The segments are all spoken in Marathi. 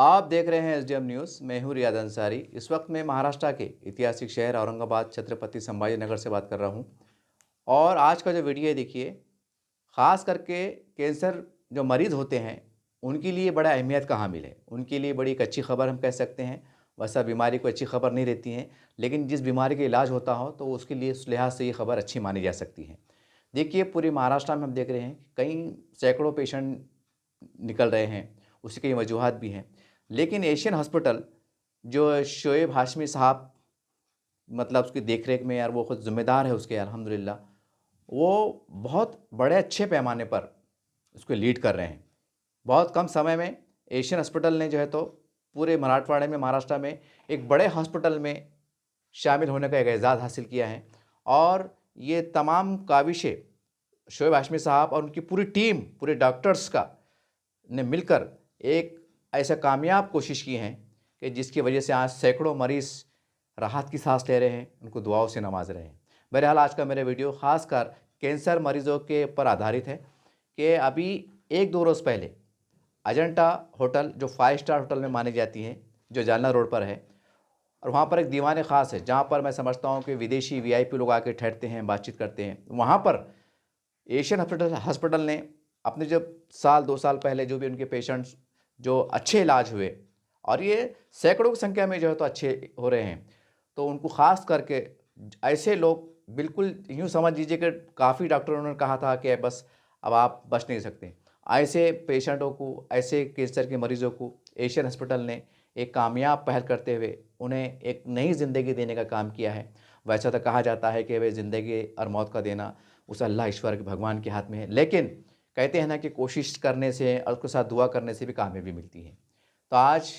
आप देख रहे हैं एसडीएम न्यूज़। मैं हूं रियाद अंसारी। इस वक्त मैं महाराष्ट्र के ऐतिहासिक शहर औरंगाबाद छत्रपति संभाजी नगर से बात कर रहा हूं। और आज का जो वीडियो है देखिए, ख़ास करके कैंसर जो मरीज़ होते हैं उनके लिए बड़ा अहमियत का हामिल है। उनके लिए बड़ी एक अच्छी खबर हम कह सकते हैं। वैसा बीमारी कोई अच्छी खबर नहीं रहती है, लेकिन जिस बीमारी का इलाज होता हो तो उसके लिए उस लिहाज से ये खबर अच्छी मानी जा सकती है। देखिए, पूरे महाराष्ट्र में हम देख रहे हैं कि कई सैकड़ों पेशेंट निकल रहे हैं। उसकी कई वजूहत भी हैं, लेकिन एशियन हॉस्पिटल जो शोएब हाशमी साहब मतलब उसकी देख-रेख में यार वो खुद ज़िम्मेदार है उसके, अल्हम्दुलिल्लाह, वो बहुत बड़े अच्छे पैमाने पर उसको लीड कर रहे हैं। बहुत कम समय में एशियन हॉस्पिटल ने जो है तो पूरे मराठवाड़े में, महाराष्ट्र में एक बड़े हॉस्पिटल में शामिल होने का एक एज़ाज़ हासिल किया है। और ये तमाम काविशें शोएब हाशमी साहब और उनकी पूरी टीम, पूरे डॉक्टर्स का ने मिलकर एक ऐसा कामयाब कोशिश की है कि जिसकी वजह से आज सैकड़ों मरीज़ राहत की सांस ले रहे हैं, उनको दुआओं से नवाज रहे हैं। बहरहाल आज का मेरा वीडियो ख़ासकर कैंसर मरीज़ों के ऊपर आधारित है कि अभी 1-2 रोज़ पहले अजंता होटल, जो 5 स्टार होटल में मानी जाती है, जो जालना रोड पर है, और वहाँ पर एक दीवान ख़ास है जहाँ पर मैं समझता हूँ कि विदेशी वीआईपी लोग आके ठहरते हैं, बातचीत करते हैं। वहाँ पर एशियन हॉस्पिटल ने अपने जब साल 2 साल पहले जो भी उनके पेशेंट्स जो अच्छे इलाज हुए, और ये सैकड़ों की संख्या में जो है तो अच्छे हो रहे हैं, तो उनको ख़ास करके ऐसे लोग, बिल्कुल यूँ समझ लीजिए कि काफ़ी डॉक्टरों ने कहा था कि बस अब आप बच नहीं सकते। ऐसे पेशेंटों को, ऐसे कैंसर के मरीज़ों को एशियन हॉस्पिटल ने एक कामयाब पहल करते हुए उन्हें एक नई ज़िंदगी देने का काम किया है। वैसा तो कहा जाता है कि वे ज़िंदगी और मौत का देना उस अल्लाह ईश्वर के भगवान के हाथ में है, लेकिन कहते हैं ना कि कोशिश करने से और उसके साथ दुआ करने से भी कामयाबी मिलती है। तो आज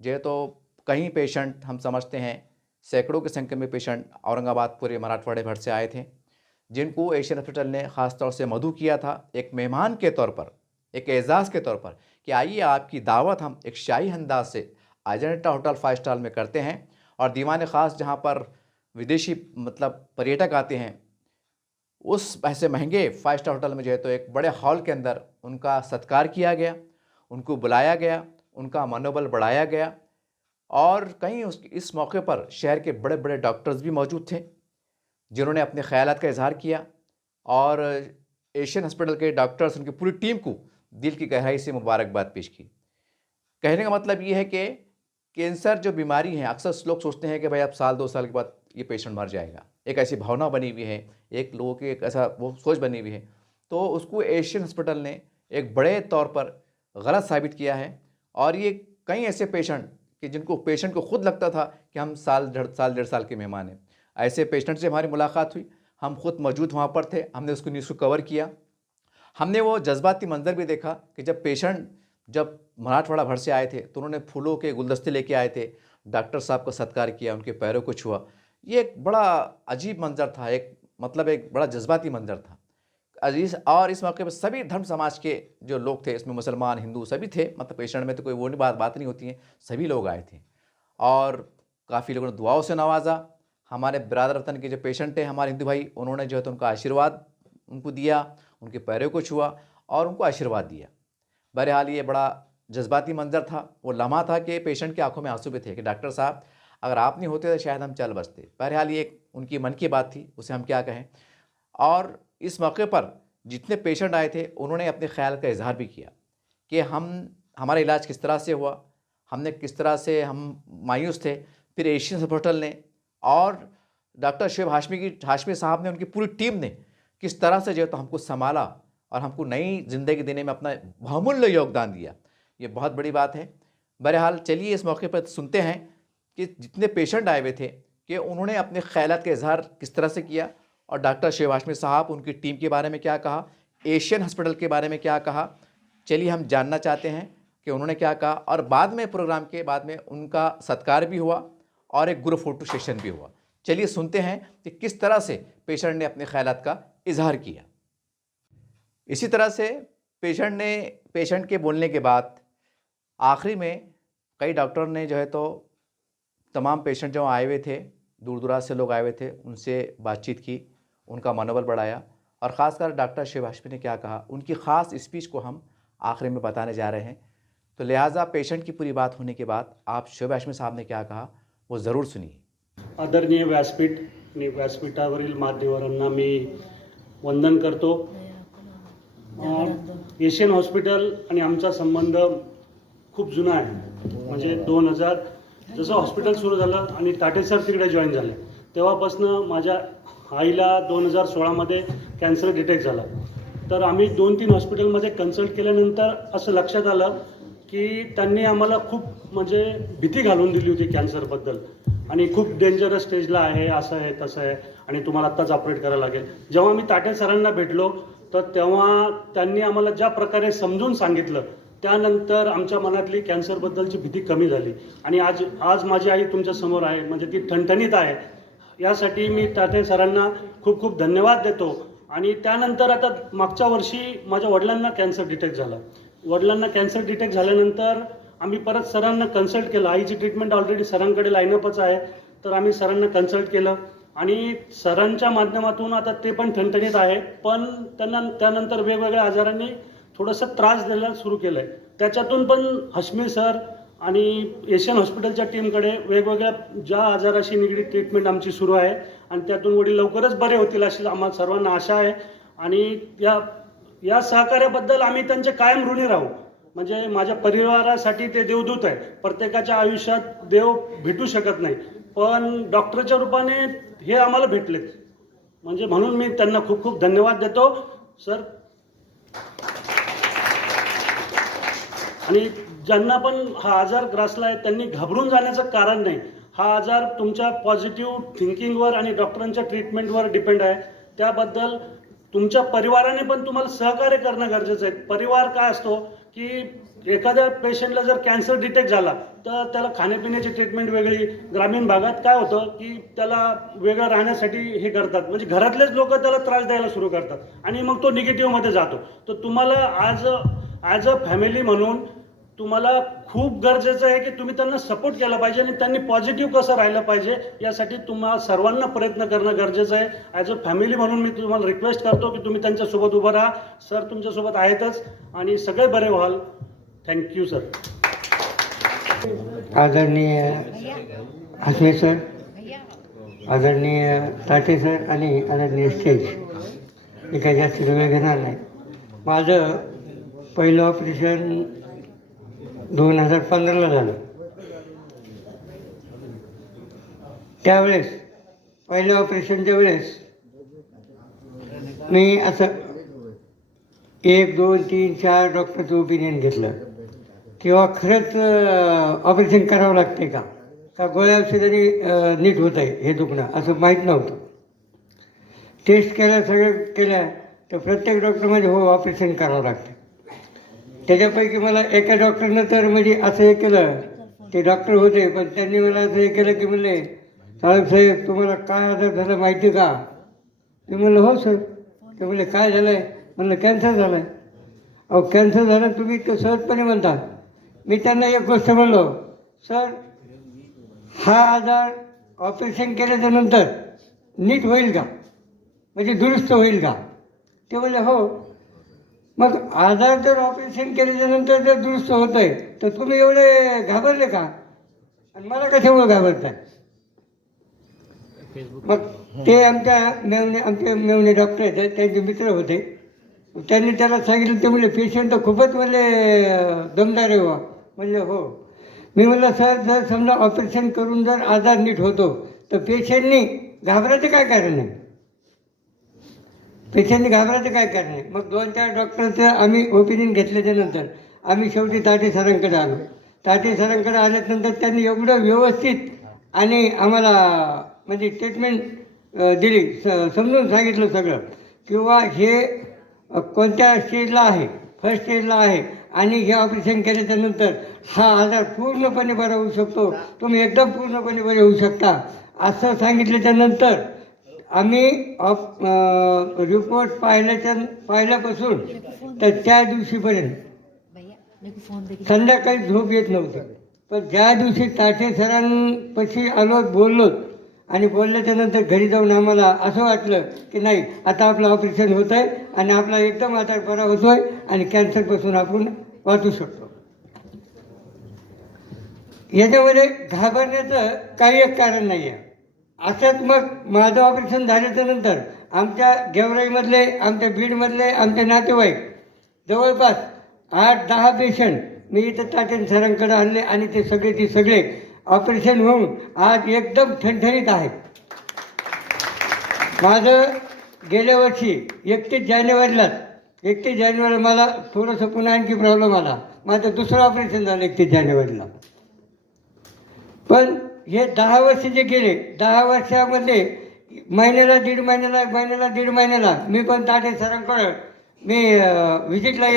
जो है तो कई पेशेंट, हम समझते हैं सैकड़ों की संख्या में पेशेंट औरंगाबाद पूरे मराठवाड़े भर से आए थे, जिनको एशियन हॉस्पिटल ने ख़ास तौर से मधु किया था एक मेहमान के तौर पर, एक एज़ाज़ के तौर पर, कि आइए आपकी दावत हम एक शाही अंदाज से अजंता होटल 5 स्टार में करते हैं। और दीवान ख़ास जहाँ पर विदेशी मतलब पर्यटक आते हैं, उस ऐसे महंगे 5 स्टार होटल में जो है तो एक बड़े हॉल के अंदर उनका सत्कार किया गया, उनको बुलाया गया, उनका मनोबल बढ़ाया गया। और कहीं उस इस मौके पर शहर के बड़े-बड़े डॉक्टर्स भी मौजूद थे, जिन्होंने अपने ख़यालात का इज़हार किया। और एशियन हॉस्पिटल के डॉक्टर्स, उनकी पूरी टीम को दिल की गहराई से मुबारकबाद पेश की। कहने का मतलब ये है कि कैंसर जो बीमारी है, अक्सर लोग सोचते हैं कि भाई अब साल 2 साल के बाद ये पेशेंट मर जाएगा। एक ऐसी भावना बनी हुई है, एक लोगों की एक ऐसा वो सोच बनी हुई है। तो उसको एशियन हॉस्पिटल ने एक बड़े तौर पर गलत साबित किया है। और ये कई ऐसे पेशेंट कि जिनको पेशेंट को खुद लगता था कि हम डेढ़ साल के मेहमान हैं। ऐसे पेशेंट से हमारी मुलाकात हुई, हम खुद मौजूद वहाँ पर थे, हमने उसको न्यूज़ को कवर किया। हमने वो जज़्बाती मंज़र भी देखा कि जब पेशेंट जब मराठवाड़ा भर से आए थे, तो उन्होंने फूलों के गुलदस्ते लेके आए थे, डॉक्टर साहब का सत्कार किया, उनके पैरों को छुआ। ये एक बड़ा अजीब मंज़र था, एक मतलब एक बड़ा जज़्बाती मंज़र था। अजीज़, और इस मौके पे सभी धर्म समाज के जो लोग थे, इसमें मुसलमान, हिंदू सभी थे, मतलब पेशेंट में तो कोई वो नहीं बात नहीं होती है, सभी लोग आए थे। और काफ़ी लोगों ने दुआओं से नवाज़ा। हमारे बिरादर वतन के जो पेशेंट हैं, हमारे हिंदू भाई, उन्होंने जो है तो उनका आशीर्वाद उनको दिया, उनके पैरों को छुआ और उनको आशीर्वाद दिया। बहरहाल ये बड़ा जज़्बाती मंज़र था। वो लम्हा था कि पेशेंट की आँखों में आँसू भी थे कि डॉक्टर साहब, अगर आप नहीं होते तो शायद हम चल बसते। बहरहाल ये एक उनकी मन की बात थी, उसे हम क्या कहें। और इस मौके पर जितने पेशेंट आए थे, उन्होंने अपने ख़्याल का इज़हार भी किया कि हमारा इलाज किस तरह से हुआ, हमने किस तरह से हम मायूस थे। फिर एशियन हॉस्पिटल ने और डॉक्टर शोएब हाशमी साहब ने, उनकी पूरी टीम ने किस तरह से जो है तो हमको सँभाला और हमको नई ज़िंदगी देने में अपना बहुमूल्य योगदान दिया। ये बहुत बड़ी बात है। बहरहाल चलिए इस मौके पर सुनते हैं कि जितने पेशेंट आए हुए थे, कि उन्होंने अपने ख़यालात का इज़हार किस तरह से किया, और डॉक्टर शोएब हाशमी साहब उनकी टीम के बारे में क्या कहा, एशियन हॉस्पिटल के बारे में क्या कहा। चलिए हम जानना चाहते हैं कि उन्होंने क्या कहा। और बाद में, प्रोग्राम के बाद में, उनका सत्कार भी हुआ और एक ग्रुप फ़ोटो सेशन भी हुआ। चलिए सुनते हैं कि किस तरह से पेशेंट ने अपने ख़यालात का इज़हार किया। इसी तरह से पेशेंट के बोलने के बाद आखिरी में कई डॉक्टर ने जो है तो तमाम पेशेंट जो आए हुए थे, दूर दराज से लोग आए हुए थे, उनसे बातचीत की, उनका मनोबल बढ़ाया। और ख़ासकर डॉक्टर शोएब हाशमी ने क्या कहा, उनकी ख़ास स्पीच को हम आखिरी में बताने जा रहे हैं। तो लिहाजा पेशेंट की पूरी बात होने के बाद आप शोएब हाशमी साहब ने क्या कहा वो ज़रूर सुनिए। आदरणीय व्यासपीठ आणि व्यासपीठावरील मान्यवरांना मी वंदन करतो। एशियन हॉस्पिटल आणि आमचा संबंध खूप जुना आहे। म्हणजे 2000 जसं हॉस्पिटल सुरू झालं आणि टाटे सर तिकडे जॉईन झाले तेव्हापासून माझ्या आईला 2016 मध्ये कॅन्सर डिटेक्ट झाला। तर आम्ही 2-3 हॉस्पिटलमध्ये कन्सल्ट केल्यानंतर असं लक्षात आलं की त्यांनी आम्हाला खूप म्हणजे भीती घालून दिली होती कॅन्सरबद्दल आणि खूप डेंजरस स्टेजला आहे, असं आहे तसं आहे आणि तुम्हाला आत्ताच ऑपरेट करायला लागेल। जेव्हा मी टाटे सरांना भेटलो तर तेव्हा त्यांनी आम्हाला ज्या प्रकारे समजून सांगितलं त्यानंतर आमच्या मनातली कॅन्सरबद्दलची भीती कमी झाली आणि आज माझी आई तुमच्या समोर आहे, म्हणजे ती ठणठणीत आहे। यासाठी मी टाटे सरांना खूप खूप धन्यवाद देतो। आणि त्यानंतर आता मागच्या वर्षी माझ्या वडिलांना कॅन्सर डिटेक्ट झाला। वडिलांना कॅन्सर डिटेक्ट झाल्यानंतर आम्ही परत सरांना कन्सल्ट केलं। आईची ट्रीटमेंट ऑलरेडी सरांकडे लाईनअपच आहे, तर आम्ही सरांना कन्सल्ट केलं आणि सरांच्या माध्यमातून आता ते पण ठणठणीत आहे। पण त्यांना त्यानंतर वेगवेगळ्या आजारांनी थोडंसं त्रास द्यायला सुरू केलं आहे। त्याच्यातून पण हाशमी सर आणि एशियन हॉस्पिटलच्या टीमकडे वेगवेगळ्या ज्या आजाराशी निगडीत ट्रीटमेंट आमची सुरू आहे आणि त्यातून वडील लवकरच बरे होतील अशी आम्हाला सर्वांना आशा आहे। आणि या सहकार्याबद्दल आम्ही त्यांचे कायम ऋणी राहू। म्हणजे माझ्या परिवारासाठी ते देवदूत आहे। प्रत्येकाच्या आयुष्यात देव भेटू शकत नाही, पण डॉक्टरच्या रूपाने हे आम्हाला भेटलेत, म्हणजे म्हणून मी त्यांना खूप खूप धन्यवाद देतो सर। आणि ज्यांना पण हा आजार ग्रासला आहे त्यांनी घाबरून जाण्याचं कारण नाही। हा आजार तुमच्या पॉझिटिव्ह थिंकिंगवर आणि डॉक्टरांच्या ट्रीटमेंटवर डिपेंड आहे। त्याबद्दल तुमच्या परिवाराने पण तुम्हाला सहकार्य करणं गरजेचं आहे। परिवार काय असतो की एखाद्या पेशंटला जर कॅन्सर डिटेक्ट झाला तर त्याला खाण्यापिण्याची ट्रीटमेंट वेगळी, ग्रामीण भागात काय होतं की त्याला वेगळं राहण्यासाठी हे करतात, म्हणजे घरातलेच लोक त्याला त्रास द्यायला सुरू करतात आणि मग तो निगेटिव्हमध्ये जातो। तर तुम्हाला ॲज अ फॅमिली म्हणून तुम्हाला खूप गरजेचं आहे की तुम्ही त्यांना सपोर्ट केला पाहिजे आणि त्यांनी पॉझिटिव्ह कसं राहिलं पाहिजे यासाठी तुम्हाला सर्वांना प्रयत्न करणं गरजेचं आहे। ॲज अ फॅमिली म्हणून मी तुम्हाला रिक्वेस्ट करतो की तुम्ही त्यांच्यासोबत उभं राहा। सर तुमच्यासोबत आहेतच आणि सगळे बरे व्हाल। Thank you sir. आदरणीय हाशमी सर, आदरणीय टाटे सर आणि आदरणीय स्टेज, मी काही जास्त वेळ घेणार नाही। माझं पहिलं ऑपरेशन 2015ला झालं। त्यावेळेस पहिल्या ऑपरेशनच्या वेळेस मी असं 1, 2, 3, 4 डॉक्टरचं ओपिनियन घेतलं किंवा खरंच ऑपरेशन करावं लागते का गोळ्या औषधांनी नीट होत आहे हे दुखणं, असं माहीत नव्हतं। टेस्ट केल्या, सगळं केल्या तर प्रत्येक डॉक्टरमध्ये हो ऑपरेशन करावं लागतं। त्याच्यापैकी मला एका डॉक्टरनं तर म्हणजे असं हे केलं, ते डॉक्टर होते पण त्यांनी मला असं हे केलं की म्हणले, साहेब तुम्हाला काय आजार झाला माहिती का? मी म्हणलं हो सर। ते म्हणले काय झालं आहे? म्हणलं कॅन्सर झालं आहे। अहो कॅन्सर झालं तुम्ही इतकं सहजपणे म्हणता। मी त्यांना एक गोष्ट म्हणलो, सर हा आजार ऑपरेशन केल्याच्या नंतर नीट होईल का, म्हणजे दुरुस्त होईल का? ते म्हणले हो। मग आजार जर ऑपरेशन केल्याच्यानंतर जर दुरुस्त होत आहे तर तुम्ही एवढे घाबरले का आणि मला कशामुळे घाबरताय? मग ते आमचे मेवणे डॉक्टर आहेत, त्यांचे मित्र होते, त्यांनी त्याला सांगितलं। ते म्हणले पेशंट तर खूपच म्हणले दमदार आहे वा। म्हणले हो। मी म्हणलं सर जर समजा ऑपरेशन करून जर आजार नीट होतो तर पेशंटनी घाबरायचं काय कारण आहे? पेशंटनी घाबरायचं काय कारण आहे? मग 2-4 डॉक्टरचं आम्ही ओपिनियन घेतल्याच्यानंतर आम्ही शेवटी टाटे सरांकडे आलो। टाटे सरांकडे आल्यानंतर त्यांनी एवढं व्यवस्थित आणि आम्हाला म्हणजे ट्रीटमेंट दिली, समजून सांगितलं सगळं किंवा हे कोणत्या स्टेजला आहे, फर्स्ट स्टेजला आहे आणि हे ऑपरेशन केल्याच्यानंतर हा आजार पूर्णपणे बरा होऊ शकतो, तुम्ही एकदम पूर्णपणे बरे होऊ शकता असं सांगितल्याच्यानंतर आम्ही रिपोर्ट पाहिल्यापासून तर त्या दिवशीपर्यंत संध्याकाळी झोप येत नव्हती। पण ज्या दिवशी टाटे सरांपाशी आलो, बोललो आणि बोलल्याच्यानंतर घरी जाऊन आम्हाला असं वाटलं की नाही आता आपलं ऑपरेशन होत आहे आणि आपला एकदम आजार बरा होतो आहे आणि कॅन्सरपासून आपण वाचू शकतो। याच्यामध्ये घाबरण्याचं काही एक कारण नाही आहे. असंच मग माझं ऑपरेशन झाल्याच्या नंतर आमच्या गेवराईमधले, आमच्या बीडमधले आमचे नातेवाईक जवळपास 8-10 पेशंट मी इथं टाटेन सरांकडे आणले आणि ते सगळे ऑपरेशन होऊन आज एकदम ठणठणीत आहेत. माझं गेल्या वर्षी 31 जानेवारीला मला थोडंसं पुन्हा आणखी प्रॉब्लेम आला. माझं दुसरं ऑपरेशन झालं 31 जानेवारीला. पण हे 10 वर्ष जे गेले, 10 वर्षामध्ये महिन्याला दीड महिन्याला मी पण ताटे सरांकडं मी व्हिजिटला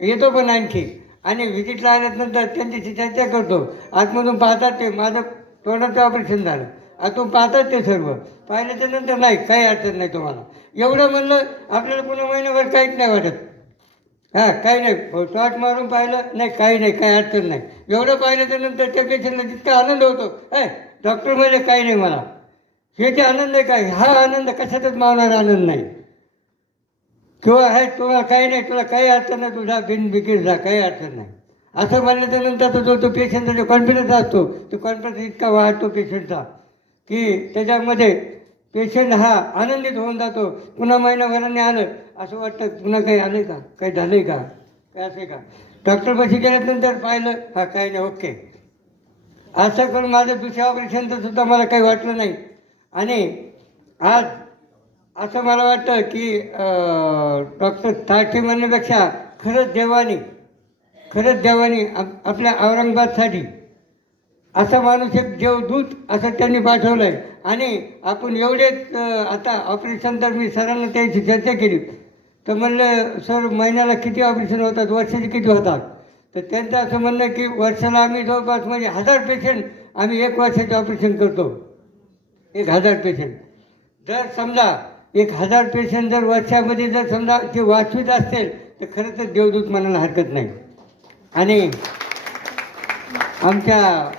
येतो पण आणखी. आणि व्हिजिटला आल्यानंतर त्यांच्याशी चर्चा करतो. आतमधून पाहतात ते माझं तोंडाचं ऑपरेशन झालं, आतून पाहतात ते सर्व. पाहिल्याच्या नंतर नाही, काही अडचण नाही तुम्हाला. एवढं म्हणलं आपल्याला पुन्हा महिनाभर काहीच नाही वाटत. काही नाही, टॉट मारून पाहिलं नाही, काही अडचण नाही. एवढं पाहिल्याच्या नंतर त्या पेशंटला जितका आनंद होतो, डॉक्टर म्हणजे काही नाही मला, हे जे आनंद आहे काय, हा आनंद कशातच मावणारा आनंद नाही. किंवा आहे तुम्हाला काही नाही, तुला काही अडचण नाही, तुझा बिनबिकीर जा, काही अडचण नाही असं म्हणल्याच्या नंतर तो पेशंटचा जो कॉन्फिडन्स असतो, तो कॉन्फिडन्स इतका वाढतो पेशंटचा की त्याच्यामध्ये पेशंट हा आनंदित होऊन जातो. पुन्हा महिनाभराने आलं असं वाटतं पुन्हा काही आलं का, काही झालं आहे का, काय असे का. डॉक्टरपाशी गेल्यानंतर पाहिलं, काही नाही, ओके. असं करून माझं दुसऱ्या ऑपरेशनचं सुद्धा मला काही वाटलं नाही. आणि आज असं मला वाटतं की डॉक्टर ताटे म्हणण्यापेक्षा खरंच देवानी आपल्या औरंगाबादसाठी असा माणूस एक देवदूत असं त्यांनी पाठवलं आहे. आणि आपण एवढेच आता ऑपरेशन, तर मी सरांना त्यांची चर्चा केली तर म्हणलं सर महिन्याला किती ऑपरेशन होतात, वर्षाचे किती होतात. तर त्यांचं असं म्हणणं की वर्षाला आम्ही जवळपास म्हणजे 1000 पेशंट आम्ही 1 वर्षाचे ऑपरेशन करतो. 1000 पेशंट जर समजा 1000 पेशंट जर वर्षामध्ये जर समजा ते वाचवीत असतील तर खरं तर देवदूत म्हणायला हरकत नाही. आणि आमच्या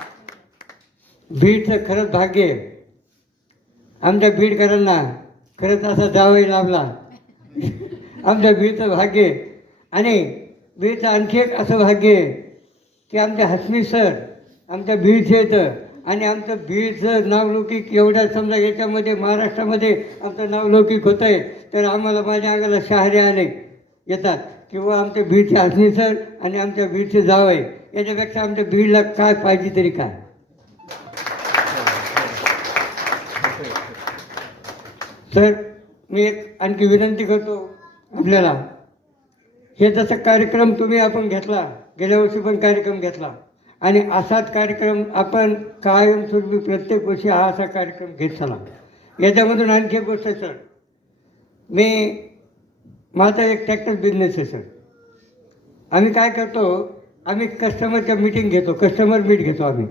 बीडचं खरंच भाग्य आहे. आमच्या बीडकरांना खरंच असा जावई लाभला. आमच्या बीडचं भाग्य आहे. आणि बीडचं आणखी एक असं भाग्य आहे की आमच्या हसमी सर आमच्या बीडचे येतं. आणि आमचं बीडचं नावलौकिक एवढ्या समजा याच्यामध्ये महाराष्ट्रामध्ये आमचं नावलौकिक होतं आहे. तर आम्हाला माझ्या अंगाला शहारे आले येतात किंवा आमच्या बीडचे हसमी सर आणि आमच्या बीडचे जावई, याच्यापेक्षा आमच्या बीडला काय पाहिजे तरी काय. तर मी एक आणखी विनंती करतो आपल्याला, हे जसं कार्यक्रम आपण घेतला, गेल्या वर्षी पण कार्यक्रम घेतला आणि असाच कार्यक्रम आपण कायमस्वरूपी प्रत्येक वर्षी हा असा कार्यक्रम घेत चला. याच्यामधून आणखी एक गोष्ट आहे सर, माझा एक ट्रॅक्टर बिझनेस आहे सर. आम्ही काय करतो, आम्ही कस्टमरच्या मीटिंग घेतो, कस्टमर मीट घेतो आम्ही.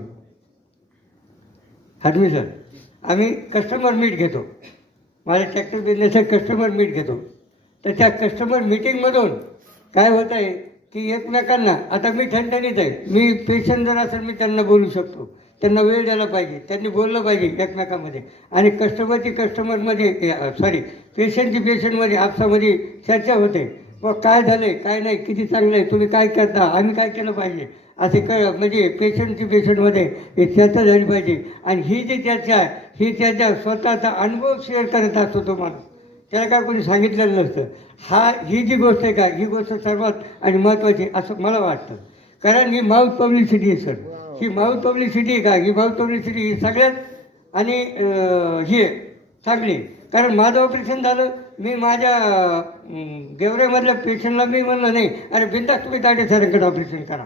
हरमी सर, आम्ही कस्टमर मीट घेतो. माझा ट्रॅक्टर बिझनेस आहे, कस्टमर मीट घेतो. तर त्या कस्टमर मीटिंगमधून काय होत आहे की एकमेकांना, आता मी ठणठणीत आहे, मी पेशंट जर असेल मी त्यांना बोलू शकतो, त्यांना वेळ द्यायला पाहिजे, त्यांनी बोललं पाहिजे एकमेकांमध्ये. आणि पेशंटची पेशंटमध्ये आपसामध्ये चर्चा होते, मग काय झालं आहे, काय नाही, किती चांगलं आहे, तुम्ही काय करता, आम्ही काय केलं पाहिजे, असे म्हणजे पेशंटची पेशंटमध्ये एक चर्चा झाली पाहिजे. आणि ही जी चर्चा आहे, ही चर्चा स्वतःचा अनुभव शेअर करत असतो तो माणूस, त्याला काय कोणी सांगितलेलं नसतं. ही जी गोष्ट आहे का, ही गोष्ट सर्वात आणि महत्त्वाची असं मला वाटतं. कारण ही माउथ पब्लिसिटी आहे सर. ही माउथ पब्लिसिटी आहे का, ही माउथ पब्लिसिटी ही सगळ्यात आणि ही आहे चांगली. कारण माझं ऑपरेशन झालं, मी माझ्या गेवराईमधल्या पेशंटला मी म्हणलं नाही अरे बिंदास तुम्ही ताटे सरांकडे ऑपरेशन करा.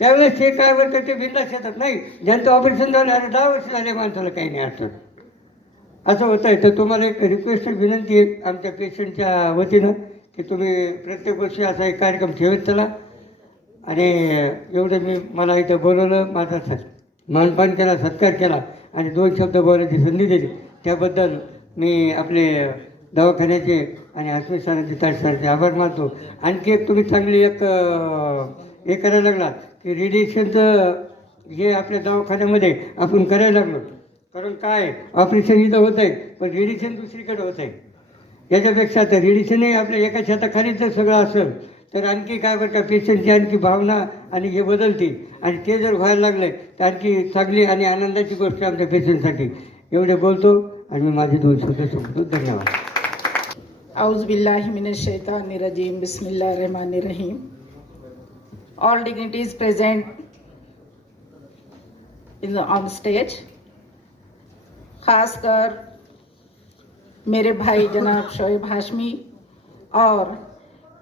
त्यावेळेस ते काय बोलतं, ते बिंदास येतात. नाही, ज्यांचं ऑपरेशन झालं अरे 10 वर्ष झाले माणसाला काही नाही अडचण, असं होतं आहे. तर तुम्हाला एक रिक्वेस्ट विनंती आहे आमच्या पेशंटच्या वतीनं की तुम्ही प्रत्येक वर्षी असा एक कार्यक्रम ठेवत चला. आणि एवढं मला इथं बोलवलं, माझा मानपान केला, सत्कार केला आणि 2 शब्द बोलायची संधी दिली, त्याबद्दल मी आपले दवाखान्याचे आणि हसमी सरांचे, ताट सरांचे आभार मानतो. आणखी एक तुम्ही चांगली एक हे करायला लागला की रेडिएशनचं हे आपल्या दवाखान्यामध्ये आपण करायला लागलो. कारण काय ऑपरेशन इथं होत आहे पण रेडिएशन दुसरीकडे होत आहे. याच्यापेक्षा तर रेडिएशनही आपल्या एका छताखाली जर सगळं असेल तर आणखी काय बरं पेशंटची आणखी भावना आणि हे बदलते आणि ते जर व्हायला लागले तर आणखी चांगली आणि आनंदाची गोष्ट आमच्या पेशंटसाठी. एवढे बोलतो आणि मी माझे 2 शब्द संपतो. धन्यवाद. A'udhu billahi minash shaitani rajim. Bismillahir rahmanir rahim. All dignitaries present on stage, खासकर मेरे भाई जनाब शोएब हाशमी और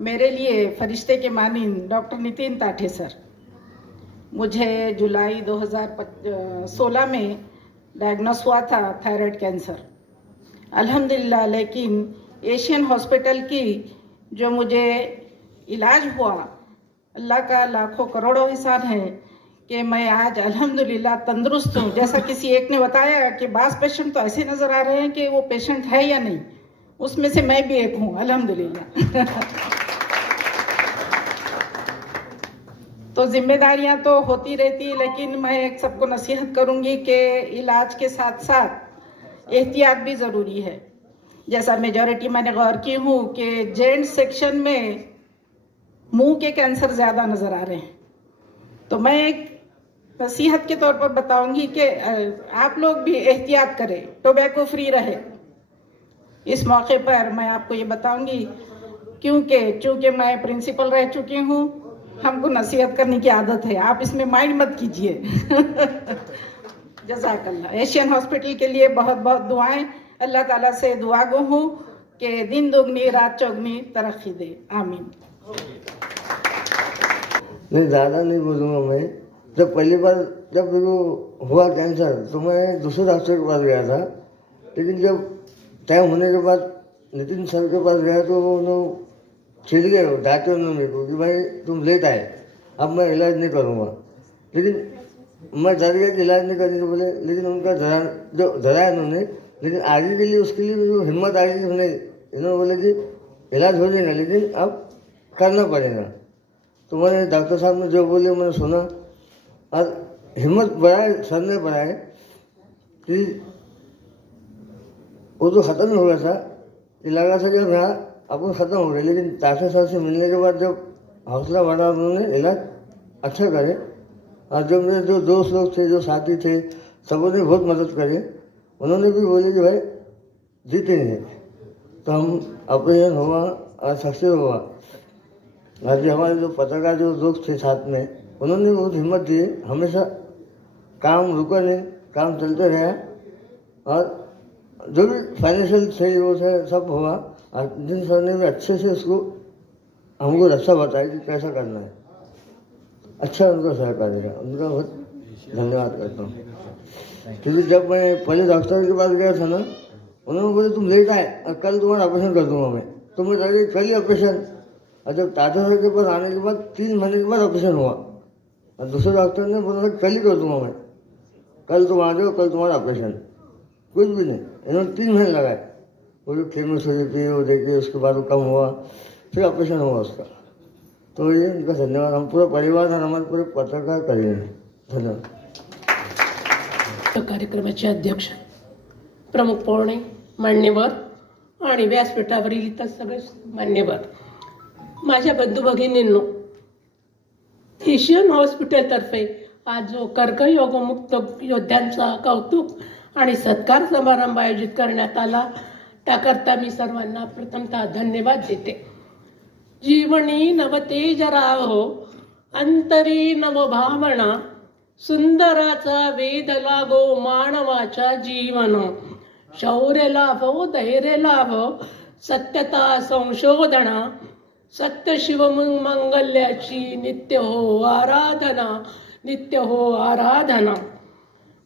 मेरे लिए फरिश्ते के मानिंद डॉक्टर नितिन ताठे सर. मुझे जुलाई 2016 में डायग्नोस हुआ था थायराइड कैंसर. अल्हम्दुलिल्लाह, लेकिन एशियन हॉस्पिटल की जो मुझे इलाज हुआ, अल्लाह का लाखों करोड़ों एहसान है कि मैं आज अल्हम्दुलिल्लाह तंदुरुस्त हूँ. जैसा किसी एक ने बताया कि बास पेशेंट तो ऐसे नज़र आ रहे हैं कि वो पेशेंट है या नहीं, उसमें से मैं भी एक हूँ अल्हम्दुलिल्लाह. तो जिम्मेदारियां तो होती रहती, लेकिन मैं एक सबको नसीहत करूँगी कि इलाज के साथ साथ एहतियात भी ज़रूरी है. जैसा मेजॉरिटी मैंने गौर की हूँ कि जेंट सेक्शन में मुंह के कैंसर ज़्यादा नज़र आ रहे हैं. तो मैं एक नसीहत के तौर पर बताऊंगी कि आप लोग भी एहतियात करें, टोबैको फ्री रहे. इस मौके पर मैं आपको ये बताऊंगी चूँकि मैं प्रिंसिपल रह चुकी हूँ, हमको नसीहत करने की आदत है, आप इसमें माइंड मत कीजिए. जज़ाकल्लाह. एशियन हॉस्पिटल के लिए बहुत बहुत दुआएं. अल्लाह ताला से दुआ गो हूँ कि दिन दोगुनी रात चौगुनी तरक्की दे. आमीन. नहीं, ज़्यादा नहीं बोलूँगा मैं. जब पहली बार जब मेरे को हुआ कैंसर तो मैं दूसरे डॉक्टर के पास गया था, लेकिन जब टाइम होने के बाद नितिन सर के पास गया तो वो उन्होंने छिड़ गए, डांटे उन्होंने मेरे को कि भाई तुम लेट आए, अब मैं इलाज नहीं करूँगा. लेकिन मैं डर गया कि इलाज नहीं करने को बोले, लेकिन उनका डराया उन्होंने. लेकिन आगे के लिए उसके लिए जो हिम्मत आ गई कि इन्होंने बोले कि इलाज हो जाएगा लेकिन अब करना पड़ेगा. तो मैंने डॉक्टर साहब ने जो बोले मैंने सुना और हिम्मत बढ़ाए, सर ने बढ़ाए कि वो तो ख़त्म हो गया था, कि लगा था कि अब यहाँ अपन ख़त्म हो गए. लेकिन ताठे सर से मिलने के बाद जब हौसला बढ़ा, उन्होंने इलाज अच्छा करे. और जब मेरे जो दोस्त लोग थे, जो साथी थे, सबों ने बहुत मदद करी. उन्होंने भी बोले कि भाई जीतेंगे. तो हम ऑपरेशन हुआ और सक्सेस हुआ. आज हमारे जो पत्रकार जो लोग थे साथ में, उन्होंने बहुत हिम्मत दी. हमेशा काम रुका नहीं, काम चलते रहा और जो भी फाइनेंशियल सही वो है सब हुआ. और जिन सर ने भी अच्छे से उसको हमको रास्ता बताया कि कैसा करना है. अच्छा उनका सहकार्य है, उनका बहुत धन्यवाद करता हूँ. क्योंकि जब मैं पहले डॉक्टर के पास गया था ना, उन्होंने बोले तुम लेट आए और कल तुम्हारा ऑपरेशन कर दूंगा मैं. तो मैं लगे कल ही ऑपरेशन. और जब ताठे सर के पास आने के बाद 3 महीने के बाद ऑपरेशन हुआ और दूसरे डॉक्टर ने बोला कल ही कर दूंगा मैं, कल तुम आ जाओ, कल तुम्हारा ऑपरेशन. कुछ भी नहीं, इन्होंने 3 महीने लगाए. वो जो केमोथेरेपी वो देखिए, उसके बाद वो कम हुआ, फिर ऑपरेशन हुआ उसका. तो ये उनका धन्यवाद हम पूरा परिवार और हमारे पूरे पत्रकार करेंगे. धन्यवाद. कार्यक्रमाचे अध्यक्ष, प्रमुख पाहुणे, मान्यवर आणि व्यासपीठावरील इतर सगळे मान्यवर, माझ्या बंधू भगिनींनो, एशियन हॉस्पिटलतर्फे आज जो कर्करोगमुक्त योद्ध्यांचा कौतुक आणि सत्कार समारंभ आयोजित करण्यात आला, त्याकरता मी सर्वांना प्रथमतः धन्यवाद देते. जीवनी नवतेज राहो, अंतरी नवभावना, सुंदराचा वेध लागो मानवाच्या जीवन. शौर्य लाभो, धैर्य लाभो, सत्यता संशोधना, सत्य शिवमंगल्याची नित्य हो आराधना, नित्य हो आराधना.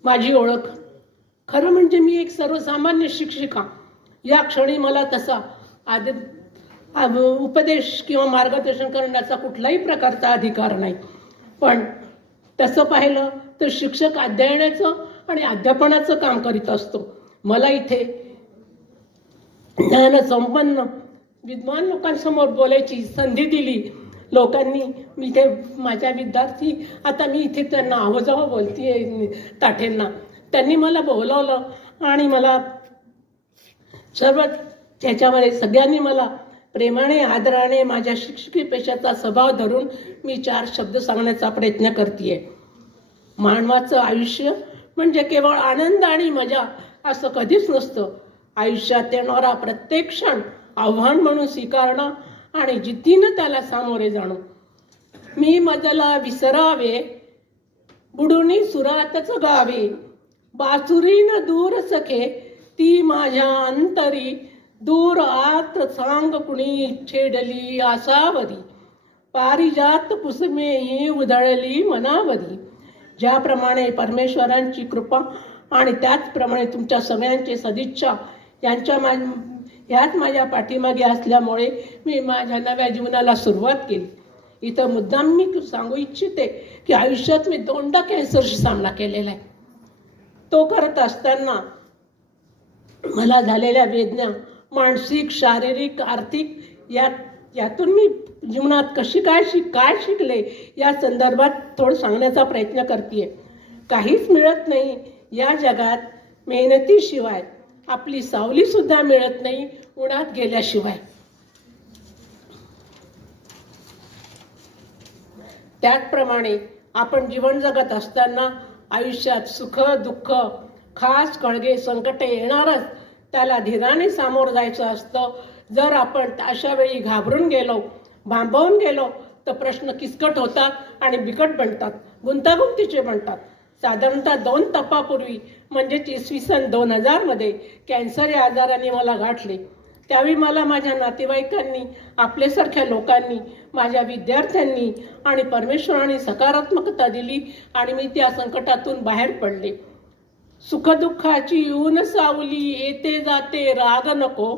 माझी ओळख, खरं म्हणजे मी एक सर्वसामान्य शिक्षिका. या क्षणी मला तसा उपदेश किंवा मार्गदर्शन करण्याचा कुठलाही प्रकारचा अधिकार नाही. पण तसं पाहिलं तर शिक्षक अध्ययनाचं आणि अध्यापनाचं काम करीत असतो. मला इथे ज्ञानसंपन्न विद्वान लोकांसमोर बोलायची संधी दिली लोकांनी. मी इथे माझ्या विद्यार्थी, आता मी इथे त्यांना आवाजावं बोलतीये ताठेंना. त्यांनी मला बोलावलं आणि मला सर्व त्याच्यामध्ये सगळ्यांनी मला प्रेमाने आदराने माझ्या शिक्षकी पेशाचा स्वभाव धरून मी 4 शब्द सांगण्याचा प्रयत्न करते. मानवाचं आयुष्य म्हणजे केवळ आनंद आणि मजा असं कधीच नसतं. आयुष्यात येणारा प्रत्येक क्षण आव्हान म्हणून स्वीकारणं आणि जिद्दीनं त्याला सामोरे जाणं. मी मजला विसरावे बुडुनी सुरातच गावे, बासुरीन दूर सखे ती माझ्या अंतरी, दूर आत सांग कुणी छेडली आसावरी, पारिजात पुसमे ही उधळली मनावरी. ज्याप्रमाणे परमेश्वरांची कृपा आणि त्याचप्रमाणे तुमच्या सगळ्यांची सदिच्छा ह्याच माझ्या पाठीमागे असल्यामुळे मी माझ्या नव्या जीवनाला सुरुवात केली. इथं मुद्दाम मी सांगू इच्छिते की आयुष्यात मी 2दा कॅन्सरशी सामना केलेला आहे. तो करत असताना मला झालेल्या वेदना मानसिक, शारीरिक, आर्थिक यातून मी जीवनात काय शिकले या संदर्भात थोडं सांगण्याचा प्रयत्न करते. काहीच मिळत नाही या जगात मेहनतीशिवाय, आपली सावली सुद्धा मिळत नाही उन्हात गेल्याशिवाय. त्याचप्रमाणे आपण जीवन जगत असताना आयुष्यात सुख दुःख, खास कळगे, संकटे येणारच. त्याला धीराने सामोरं जायचं असतं. जर आपण अशा वेळी घाबरून गेलो, भांबवून गेलो तर प्रश्न किचकट होतात आणि बिकट बनतात, गुंतागुंतीचे बनतात. साधारणतः 2 तपापूर्वी म्हणजेच इसवी सन 2000 कॅन्सर या आजाराने मला गाठले. त्यावेळी मला माझ्या नातेवाईकांनी, आपल्यासारख्या लोकांनी, माझ्या विद्यार्थ्यांनी आणि परमेश्वराने सकारात्मकता दिली आणि मी त्या संकटातून बाहेर पडले. सुखदुःखाची ऊन सावली येते जाते राग नको,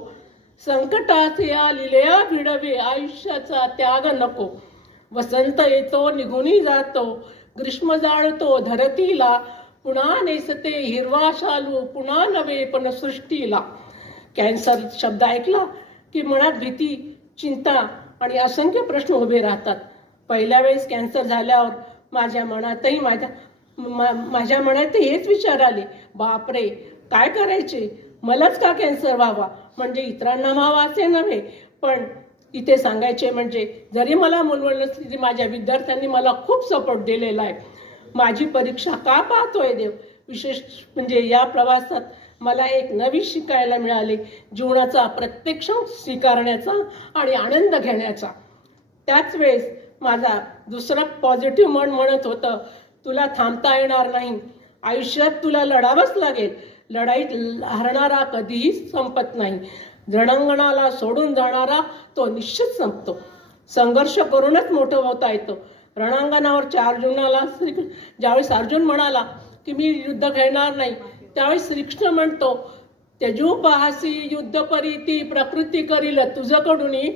संकटाचे आलिलया भिडवे आयुष्याचा त्याग नको. वसंत येतो निघून जातो, ग्रीष्म जाळतो धरतीला, पुन्हा नेसते हिरवा शालू पुन्हा नवे पण सृष्टीला. कॅन्सर शब्द ऐकला की मनात भीती, चिंता आणि असंख्य प्रश्न उभे राहतात. पहिल्या वेळेस कॅन्सर झाल्यावर माझ्या मनात हेच विचार आले, बापरे काय करायचे, मलाच का कॅन्सर व्हावा, म्हणजे इतरांना व्हावा असे नव्हे, पण इथे सांगायचे म्हणजे जरी मला मुलवड नसली तरी माझ्या विद्यार्थ्यांनी मला खूप सपोर्ट दिलेला आहे. माझी परीक्षा का पाहतोय देव. विशेष म्हणजे या प्रवासात मला एक नवी शिकायला मिळाले, जीवनाचा प्रत्येक क्षण स्वीकारण्याचा आणि आनंद घेण्याचा. त्याच वेळेस माझा दुसरा पॉझिटिव्ह मन म्हणत होतं, तुला थांबता येणार नाही, आयुष्यात तुला लढावंच लागेल. लढाईत हरणारा कधीही संपत नाही, रणांगणाला सोडून जाणारा तो निश्चित संपतो. संघर्ष करूनच मोठं होता येतं. रणांगणावर 4 जूनला ज्यावेळेस अर्जुन म्हणाला की मी युद्ध खेळणार नाही, त्यावेळेस श्रीकृष्ण म्हणतो, त्यजू पाहसी युद्ध परीती प्रकृती करील तुझकडुनी,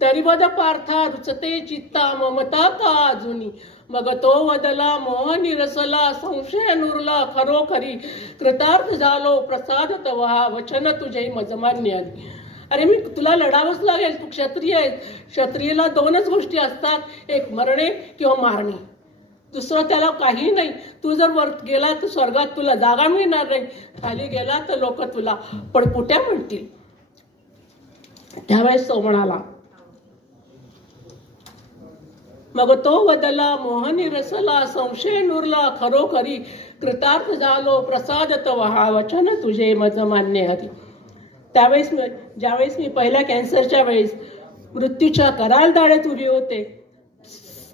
तरीवद पार्था रुचते चित्ता ममता का अजुनी. मग तो वदला मोह निरसला, संशय नुरला खरोखरी, कृतार्थ झालो प्रसाद तवा वचन तुझे मजमान्य. अरे मी तुला लढावंच लागेल, तू क्षत्रिय आहेस. क्षत्रियला 2च गोष्टी असतात, एक मरणे किंवा मारणे, दुसरं त्याला काही नाही. तू जर वर गेला तर स्वर्गात तुला जागा मिळणार नाही, खाली गेला तर लोक तुला पडपुट्या म्हणतील. त्यावेळेस तो म्हणाला, मग तो वदला मोहनी रसला, संशय नुरला खरोखरी, कृतार्थ झालो प्रसाद तवा वचन तुझे मज मान्य हरी. त्यावेळेस ज्यावेळेस मी पहिल्या कॅन्सरच्या वेळेस मृत्यूच्या करालदाड्यात उभी होते,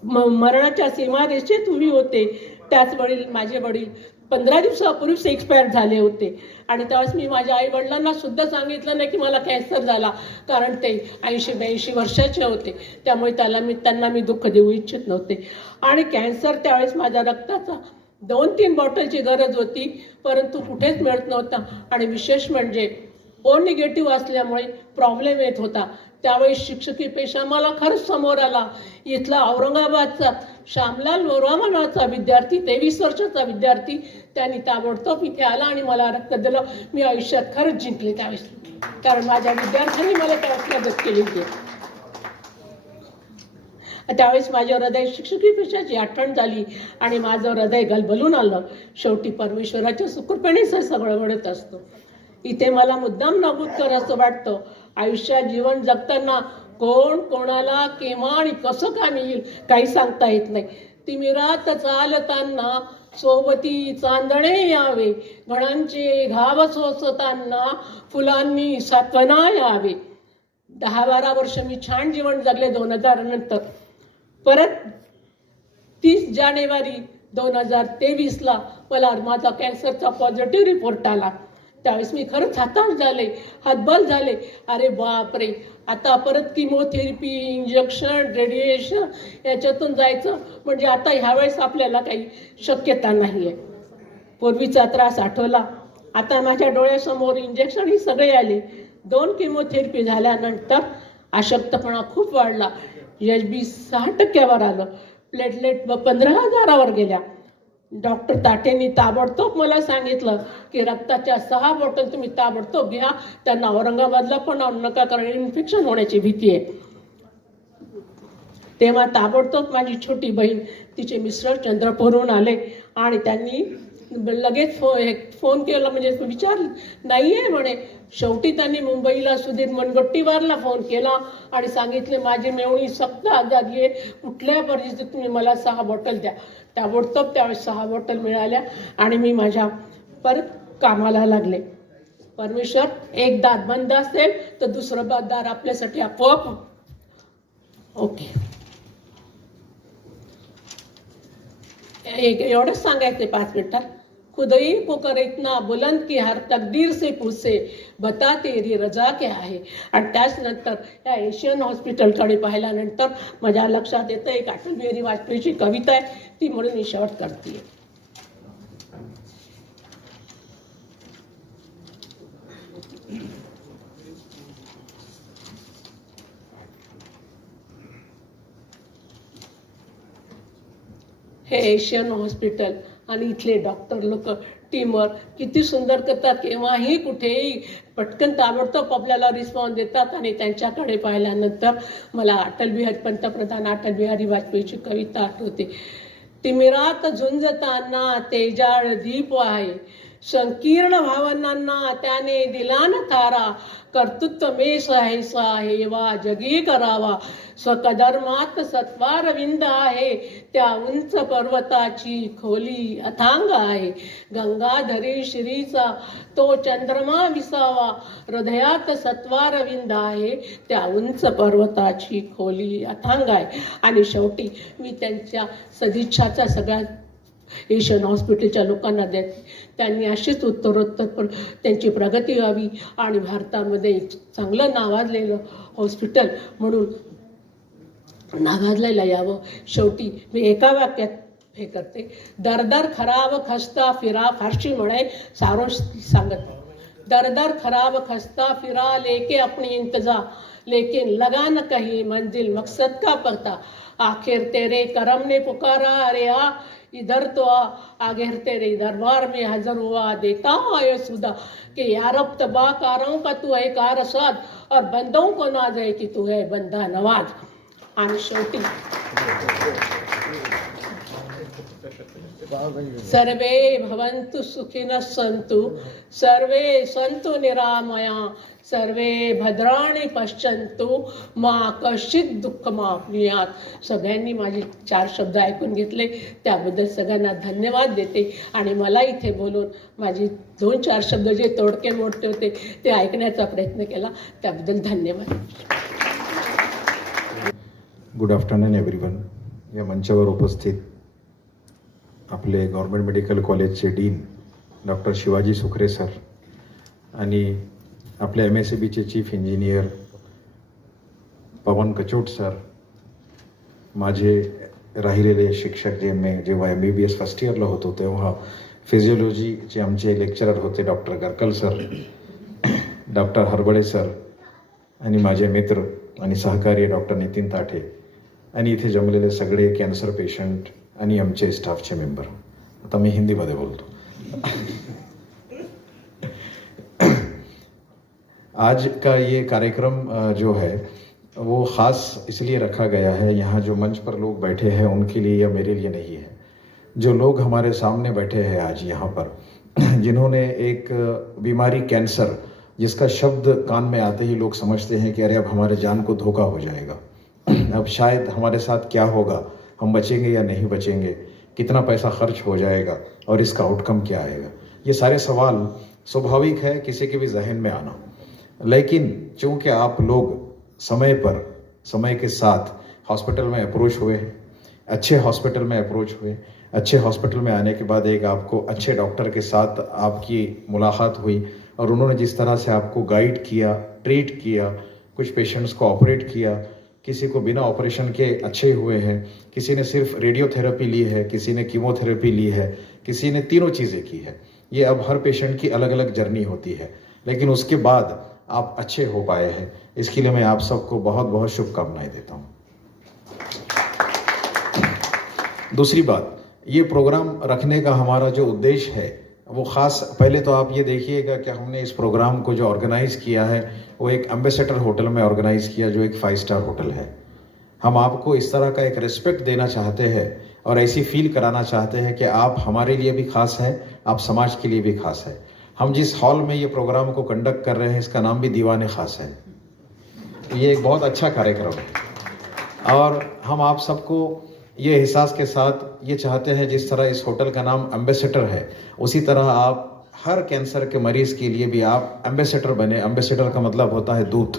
मरणाच्या सीमारेषेत उभी होते, त्याच वेळी माझे वडील 15 दिवसापूर्वीच एक्सपायर झाले होते. आणि त्यावेळेस मी माझ्या आई वडिलांना सुद्धा सांगितलं नाही की मला कॅन्सर झाला, कारण ते 80-82 वर्षाचे होते. त्यामुळे त्यांना मी दुःख देऊ इच्छित नव्हते. आणि कॅन्सर त्यावेळेस माझ्या रक्ताचा 2-3 बॉटलची गरज होती, परंतु कुठेच मिळत नव्हता. आणि विशेष म्हणजे ओ निगेटिव्ह असल्यामुळे प्रॉब्लेम येत होता. त्यावेळी शिक्षकी पेशा मला खरंच समोर आला. इथला औरंगाबादचा श्यामलाल बोरामा नावाचा विद्यार्थी, 23 वर्षाचा विद्यार्थी, त्यांनी ताबडतोब इथे आला आणि मला रक्त दिलं. मी आयुष्यात खरंच जिंकले त्यावेळेस, कारण माझ्या विद्यार्थ्यांनी मला त्यावेळेस मदत केली होती. त्यावेळेस माझ्या हृदय शिक्षकी पेशाची आठवण झाली आणि माझं हृदय गलबलून आलं. शेवटी परमेश्वराच्या सुकृपेने सगळं घडत असतं. इथे मला मुद्दाम नमूद कर असं वाटतं, आयुष्यात जीवन जगताना कोण कोणाला केव्हा आणि कसं काम येईल काही सांगता येत नाही. तिमिरात चालताना सोबती चांदणे यावे, घणांचे घाव सोसताना फुलांनी सात्वना यावे. 10-12 वर्ष मी छान जीवन जगले 2000 नंतर. परत 30 जानेवारी 2023ला मला माझा कॅन्सरचा पॉझिटिव्ह रिपोर्ट आला. त्यावेळेस मी खरंच हताश झाले, हतबल झाले. अरे बापरे, आता परत किमोथेरपी, इंजेक्शन, रेडिएशन याच्यातून जायचं म्हणजे आता ह्यावेळेस आपल्याला काही शक्यता नाही आहे. पूर्वीचा त्रास आठवला. आता माझ्या डोळ्यासमोर इंजेक्शन ही सगळे आले. 2 किमोथेरपी झाल्यानंतर अशक्तपणा खूप वाढला. HB 6% आलं. प्लेटलेट 15,000 गेल्या. डॉक्टर ताटेंनी ताबडतोब मला सांगितलं की रक्ताच्या 6 बॉटल तुम्ही ताबडतोब घ्या. त्यांना औरंगाबादला पण आणू नका कारण इन्फेक्शन होण्याची भीती आहे. तेव्हा ताबडतोब माझी छोटी बहीण, तिचे मिस्टर चंद्रपूरहून आले आणि त्यांनी लगेच फोन केला. म्हणजे विचारलं नाही आहे म्हणे. शेवटी त्यांनी मुंबईला सुधीर मुनगंटीवारला फोन केला आणि सांगितले माझी मेवणी सक्त आजारी आहे, कुठल्या परिस्थितीत तुम्ही मला 6 बॉटल द्या. ताबडतोब त्यावेळेस 6 बॉटल मिळाल्या आणि मी माझ्या परत कामाला लागले. परमेश्वर, एक दार बंद असेल तर दुसरं दार आपल्यासाठी आपोआप. ओके, एवढंच सांगायचं 5 मिनिटात. खुदाई को करे इतना बुलंद की हर तकदीर से पूछे बता तेरी रजा क्या आहे. आणि त्याचनंतर या एशियन हॉस्पिटलकडे पाहिल्यानंतर माझ्या लक्षात येतं एक अटल बिहारी वाजपेयीची कविता आहे, ती म्हणून मी शेवट करते. हे एशियन हॉस्पिटल आणि इथले डॉक्टर लोक टीमवर्क किती सुंदर करतात. केव्हाही कुठेही पटकन ताबडतोब आपल्याला रिस्पॉन्स देतात. आणि त्यांच्याकडे पाहिल्यानंतर मला पंतप्रधान अटल बिहारी वाजपेयीची कविता आठवते. तिमिरात झुंजताना तेजाळ दीप आहे, संकीर्ण भावनांना त्याने दिला न थारा. कर्तृत्व मे सहसा हेवा जगी करावा, स्वकधर्मात सत्वारविंद आहे, त्या उंच पर्वताची खोली अथांग आहे. गंगाधरी श्रीचा तो चंद्रमा विसावा, हृदयात सत्वारविंद आहे, त्या उंच पर्वताची खोली अथांग आहे. आणि शेवटी मी त्यांच्या सदिच्छाचा सगळ्या एशियन हॉस्पिटलच्या लोकांना देते. त्यांनी अशीच उत्तरोत्तर त्यांची प्रगती व्हावी आणि भारतामध्ये एक चांगलं नावाजलेलं हॉस्पिटल म्हणून नावाजलेलं यावं. शेवटी मी एका वाक्यात हे करते. दरदर खराब खस्ता फिरा, फारशी म्हणे सारो सांगत. दरदर खराब खस्ता फिरा लेके अपनी इंतजा, लेकिन लगा न कहीं मंजिल मकसद का पता. आखिर तेरे करम ने पुकारा अरे आ, इधर तो आगे तेरे दरबार में हाजिर हुआ, देता हूँ आयो सुदा कि या रब तबा कारों का तू है कारसाद, और बंदों को नाज है कि तू है बंदा नवाज. आणि शेवटी सर्वे भवन्तु सुखिनः सन्तु, सर्वे सन्तु निरामया, सर्वे भद्राणि पश्यन्तु, मा कश्चित् दुःखमाप्नुयात्. सगळ्यांनी माझे 4 शब्द ऐकून घेतले त्याबद्दल सगळ्यांना धन्यवाद देते. आणि मला इथे बोलून माझे 2-4 शब्द जे तोडके मोडके होते ते ऐकण्याचा प्रयत्न केला त्याबद्दल धन्यवाद. Good afternoon everyone. या मंचावर उपस्थित आपले गव्हर्नमेंट मेडिकल कॉलेजचे dean doctor Shivaji Sukhre sir आणि आपल्या MSCBचे चीफ इंजिनियर पवन कचोट सर, माझे राहिलेले शिक्षक जेव्हा MBBS फर्स्ट इयरला होतो तेव्हा फिजिओलॉजीचे आमचे लेक्चरर होते डॉक्टर गरकल सर, डॉक्टर हरबळे सर आणि माझे मित्र आणि सहकारी डॉक्टर नितीन ताठे आणि इथे जमलेले सगळे कॅन्सर पेशंट आणि आमचे स्टाफचे मेंबर. आता मी हिंदीमध्ये बोलतो. आज का ये कार्यक्रम जो है वो ख़ास इसलिए रखा गया है. यहाँ जो मंच पर लोग बैठे हैं उनके लिए या मेरे लिए नहीं है. जो लोग हमारे सामने बैठे हैं आज यहाँ पर, जिन्होंने एक बीमारी कैंसर जिसका शब्द कान में आते ही लोग समझते हैं कि अरे अब हमारे जान को धोखा हो जाएगा, अब शायद हमारे साथ क्या होगा, हम बचेंगे या नहीं बचेंगे, कितना पैसा खर्च हो जाएगा और इसका आउटकम क्या आएगा। ये सारे सवाल स्वाभाविक है किसी के भी जहन में आना, लेकिन चूंकि आप लोग समय पर समय के साथ हॉस्पिटल में अप्रोच हुए, अच्छे हॉस्पिटल में अप्रोच हुए, अच्छे हॉस्पिटल में आने के बाद एक आपको अच्छे डॉक्टर के साथ आपकी मुलाकात हुई और उन्होंने जिस तरह से आपको गाइड किया, ट्रीट किया, कुछ पेशेंट्स को ऑपरेट किया, किसी को बिना ऑपरेशन के अच्छे हुए हैं, किसी ने सिर्फ रेडियोथेरेपी ली है, किसी ने कीमोथेरेपी ली है, किसी ने तीनों चीज़ें की है। ये अब हर पेशेंट की अलग अलग जर्नी होती है, लेकिन उसके बाद आप अच्छे हो पाए हैं, इसके लिए मैं आप सबको बहुत बहुत शुभकामनाएं देता हूँ। दूसरी बात, ये प्रोग्राम रखने का हमारा जो उद्देश्य है वो ख़ास, पहले तो आप ये देखिएगा कि हमने इस प्रोग्राम को जो ऑर्गेनाइज़ किया है वो एक एम्बेसडर होटल में ऑर्गेनाइज़ किया, जो एक 5 स्टार होटल है। हम आपको इस तरह का एक रिस्पेक्ट देना चाहते हैं और ऐसी फील कराना चाहते हैं कि आप हमारे लिए भी खास हैं, आप समाज के लिए भी खास है। हम जिस हॉल में ये प्रोग्राम को कंडक्ट कर रहे हैं इसका नाम भी दीवाने खास है। ये एक बहुत अच्छा कार्यक्रम है और हम आप सबको ये एहसास के साथ ये चाहते हैं, जिस तरह इस होटल का नाम एम्बेसडर है, उसी तरह आप हर कैंसर के मरीज़ के लिए भी आप एम्बेसडर बने। एम्बेसडर का मतलब होता है दूत,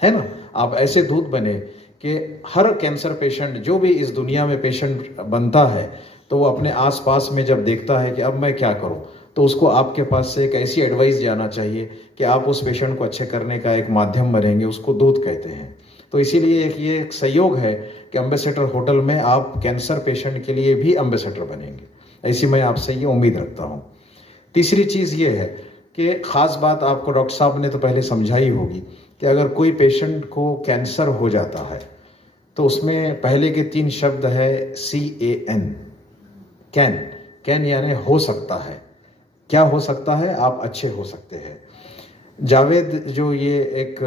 है ना। आप ऐसे दूत बने कि हर कैंसर पेशेंट, जो भी इस दुनिया में पेशेंट बनता है, तो वो अपने आसपास में जब देखता है कि अब मैं क्या करूं, तो उसको आपके पास से एक ऐसी एडवाइस जाना चाहिए कि आप उस पेशेंट को अच्छे करने का एक माध्यम बनेंगे, उसको दूत कहते हैं। तो इसीलिए ये एक सहयोग है कि एम्बेसडर होटल में आप कैंसर पेशेंट के लिए भी एम्बेसडर बनेंगे, ऐसी मैं आपसे ये उम्मीद रखता हूँ। तीसरी चीज़ ये है कि ख़ास बात आपको डॉक्टर साहब ने तो पहले समझाई होगी कि अगर कोई पेशेंट को कैंसर हो जाता है तो उसमें पहले के 3 शब्द है CAN, कैन यानी हो सकता है। क्या हो सकता है? आप अच्छे हो सकते हैं। जावेद जो ये एक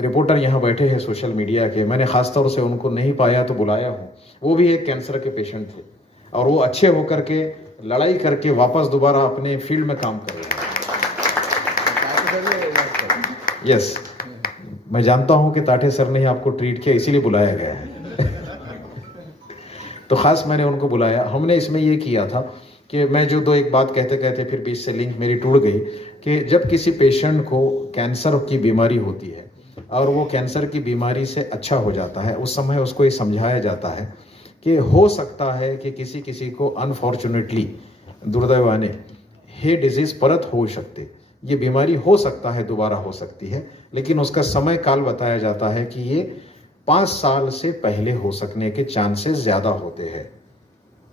रिपोर्टर यहाँ बैठे हैं सोशल मीडिया के, मैंने ख़ास तौर से उनको नहीं पाया तो बुलाया हूँ। वो भी एक कैंसर के पेशेंट थे और वो अच्छे होकर के लड़ाई करके वापस दोबारा अपने फील्ड में काम कर रहे हैं। यस, मैं जानता हूँ कि ताठे सर ने आपको ट्रीट किया, इसीलिए बुलाया गया है। तो ख़ास मैंने उनको बुलाया। हमने इसमें ये किया था कि मैं जो एक बात कहते कहते फिर बीच से लिंक मेरी टूट गई कि जब किसी पेशेंट को कैंसर की बीमारी होती है और वो कैंसर की बीमारी से अच्छा हो जाता है, उस समय उसको ये समझाया जाता है कि हो सकता है कि किसी को अनफॉर्चुनेटली, दुर्दैवाने, हे डिजीज़ परत हो सकते, ये बीमारी हो सकता है दोबारा हो सकती है, लेकिन उसका समय काल बताया जाता है कि ये 5 साल से पहले हो सकने के चांसेस ज़्यादा होते हैं।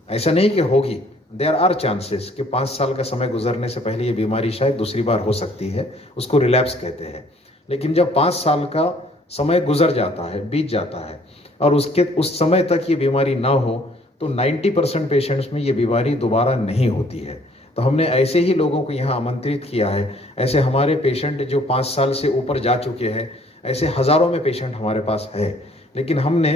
ऐसा नहीं कि होगी, देयर आर चांसेस कि 5 साल का समय गुजरने से पहले ये बीमारी शायद दूसरी बार हो सकती है, उसको रिलैप्स कहते हैं। लेकिन जब 5 साल का समय गुजर जाता है, बीत जाता है और उस समय तक ये बीमारी ना हो तो 90% पेशेंट्स में ये बीमारी दोबारा नहीं होती है। तो हमने ऐसे ही लोगों को यहाँ आमंत्रित किया है। ऐसे हमारे पेशेंट जो 5 साल से ऊपर जा चुके हैं, ऐसे हज़ारों में पेशेंट हमारे पास है, लेकिन हमने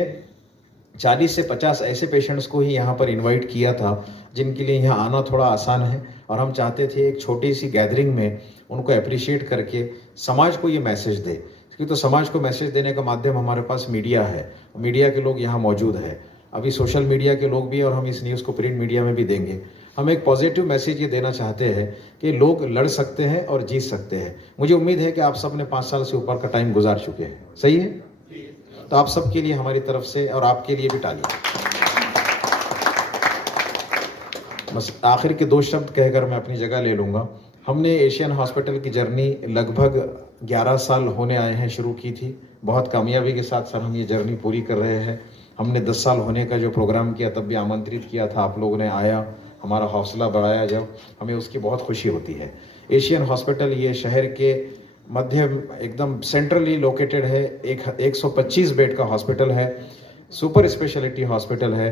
40 से 50 ऐसे पेशेंट्स को ही यहाँ पर इनवाइट किया था जिनके लिए यहाँ आना थोड़ा आसान है और हम चाहते थे एक छोटी सी गैदरिंग में उनको अप्रिशिएट करके समाज को ये मैसेज दे। क्योंकि तो समाज को मैसेज देने का माध्यम हमारे पास मीडिया है, मीडिया के लोग यहाँ मौजूद है, अभी सोशल मीडिया के लोग भी, और हम इस न्यूज़ को प्रिंट मीडिया में भी देंगे। हम एक पॉजिटिव मैसेज ये देना चाहते हैं कि लोग लड़ सकते हैं और जीत सकते हैं। मुझे उम्मीद है कि आप सब ने 5 साल से ऊपर का टाइम गुजार चुके हैं, सही है? तो आप सबके लिए हमारी तरफ से और आपके लिए भी तालियां। बस आखिर के 2 शब्द कहकर मैं अपनी जगह ले लूँगा। हमने एशियन हॉस्पिटल की जर्नी लगभग 11 साल होने आए हैं शुरू की थी, बहुत कामयाबी के साथ सर हम ये जर्नी पूरी कर रहे हैं। हमने 10 साल होने का जो प्रोग्राम किया तब भी आमंत्रित किया था, आप लोगों ने आया, हमारा हौसला बढ़ाया, जब हमें उसकी बहुत खुशी होती है। एशियन हॉस्पिटल ये शहर के मध्य एकदम सेंट्रली लोकेटेड है, 125 बेड का हॉस्पिटल है, सुपर स्पेशलिटी हॉस्पिटल है,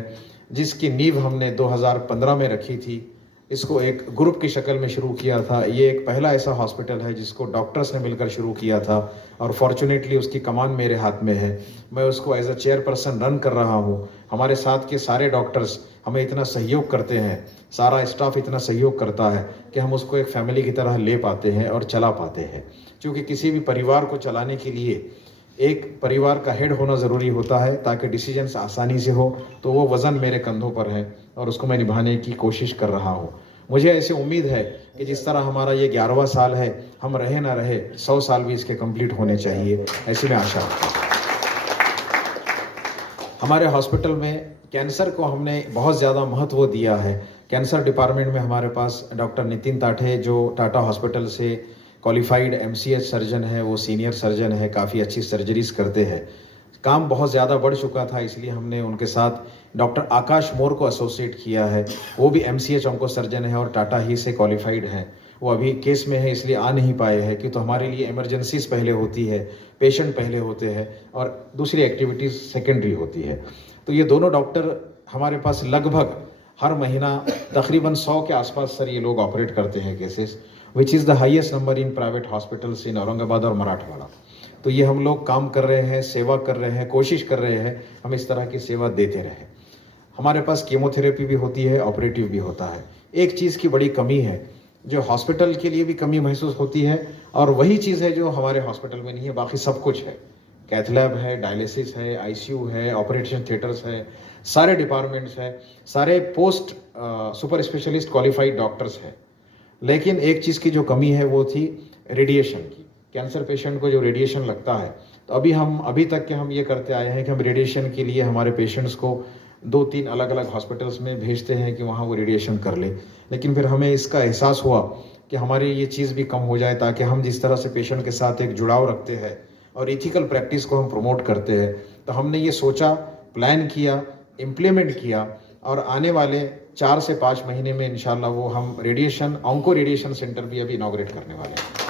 जिसकी नींव हमने 2015 में रखी थी इसको एक ग्रुप की शक्ल में शुरू किया था। ये एक पहला ऐसा हॉस्पिटल है जिसको डॉक्टर्स ने मिलकर शुरू किया था और फॉर्चुनेटली उसकी कमान मेरे हाथ में है। मैं उसको एज अ चेयरपर्सन रन कर रहा हूँ। हमारे साथ के सारे डॉक्टर्स हमें इतना सहयोग करते हैं, सारा स्टाफ इतना सहयोग करता है कि हम उसको एक फैमिली की तरह ले पाते हैं और चला पाते हैं। क्योंकि किसी भी परिवार को चलाने के लिए एक परिवार का हेड होना ज़रूरी होता है ताकि डिसीजंस आसानी से हो। तो वो वज़न मेरे कंधों पर है और उसको मैं निभाने की कोशिश कर रहा हूँ। मुझे ऐसी उम्मीद है कि जिस तरह हमारा ये 11वां साल है, हम रहे ना रहे 100 साल भी इसके कंप्लीट होने चाहिए, ऐसी मैं आशा रखता हूँ। हमारे हॉस्पिटल में कैंसर को हमने बहुत ज़्यादा महत्व दिया है। कैंसर डिपार्टमेंट में हमारे पास डॉक्टर नितिन ताठे जो टाटा हॉस्पिटल से क्वालिफाइड MCH सर्जन है, वो सीनियर सर्जन है, काफ़ी अच्छी सर्जरीज करते हैं। काम बहुत ज़्यादा बढ़ चुका था, इसलिए हमने उनके साथ डॉक्टर आकाश मोर को एसोसिएट किया है। वो भी MCH ऑन्को सर्जन है और टाटा ही से क्वालिफाइड हैं। वो अभी केस में है इसलिए आ नहीं पाए हैं कि तो हमारे लिए इमरजेंसीज पहले होती है, पेशेंट पहले होते हैं और दूसरी एक्टिविटीज़ सेकेंडरी होती है। तो ये दोनों डॉक्टर हमारे पास लगभग हर महीना तकरीबन 100 के आसपास सर ये लोग ऑपरेट करते हैं cases, which is the highest number in private hospitals in Aurangabad और मराठवाड़ा। तो ये हम लोग काम कर रहे हैं, सेवा कर रहे हैं, कोशिश कर रहे हैं हम इस तरह की सेवा देते रहें। हमारे पास कीमोथेरेपी भी होती है, ऑपरेटिव भी होता है। एक चीज़ की बड़ी कमी है जो हॉस्पिटल के लिए भी कमी महसूस होती है और वही चीज़ है जो हमारे हॉस्पिटल में नहीं है, बाकी सब कुछ है। कैथ लैब है, डायलिसिस है, ICU है, ऑपरेशन थिएटर्स है, सारे डिपार्टमेंट्स हैं, सारे post super specialist qualified doctors हैं। लेकिन एक चीज़ की जो कमी है वो थी रेडिएशन की। कैंसर पेशेंट को जो रेडिएशन लगता है, तो अभी तक के हम ये करते आए हैं कि हम रेडिएशन के लिए हमारे पेशेंट्स को 2-3 अलग अलग हॉस्पिटल्स में भेजते हैं कि वहाँ वो रेडिएशन कर ले। लेकिन फिर हमें इसका एहसास हुआ कि हमारी ये चीज़ भी कम हो जाए ताकि हम जिस तरह से पेशेंट के साथ एक जुड़ाव रखते हैं और इथिकल प्रैक्टिस को हम प्रमोट करते हैं, तो हमने ये सोचा, प्लान किया, इम्प्लीमेंट किया और आने वाले 4 से 5 महीने में इंशाल्लाह वो हम ऑन्को रेडिएशन सेंटर भी अभी इनॉग्रेट करने वाले हैं।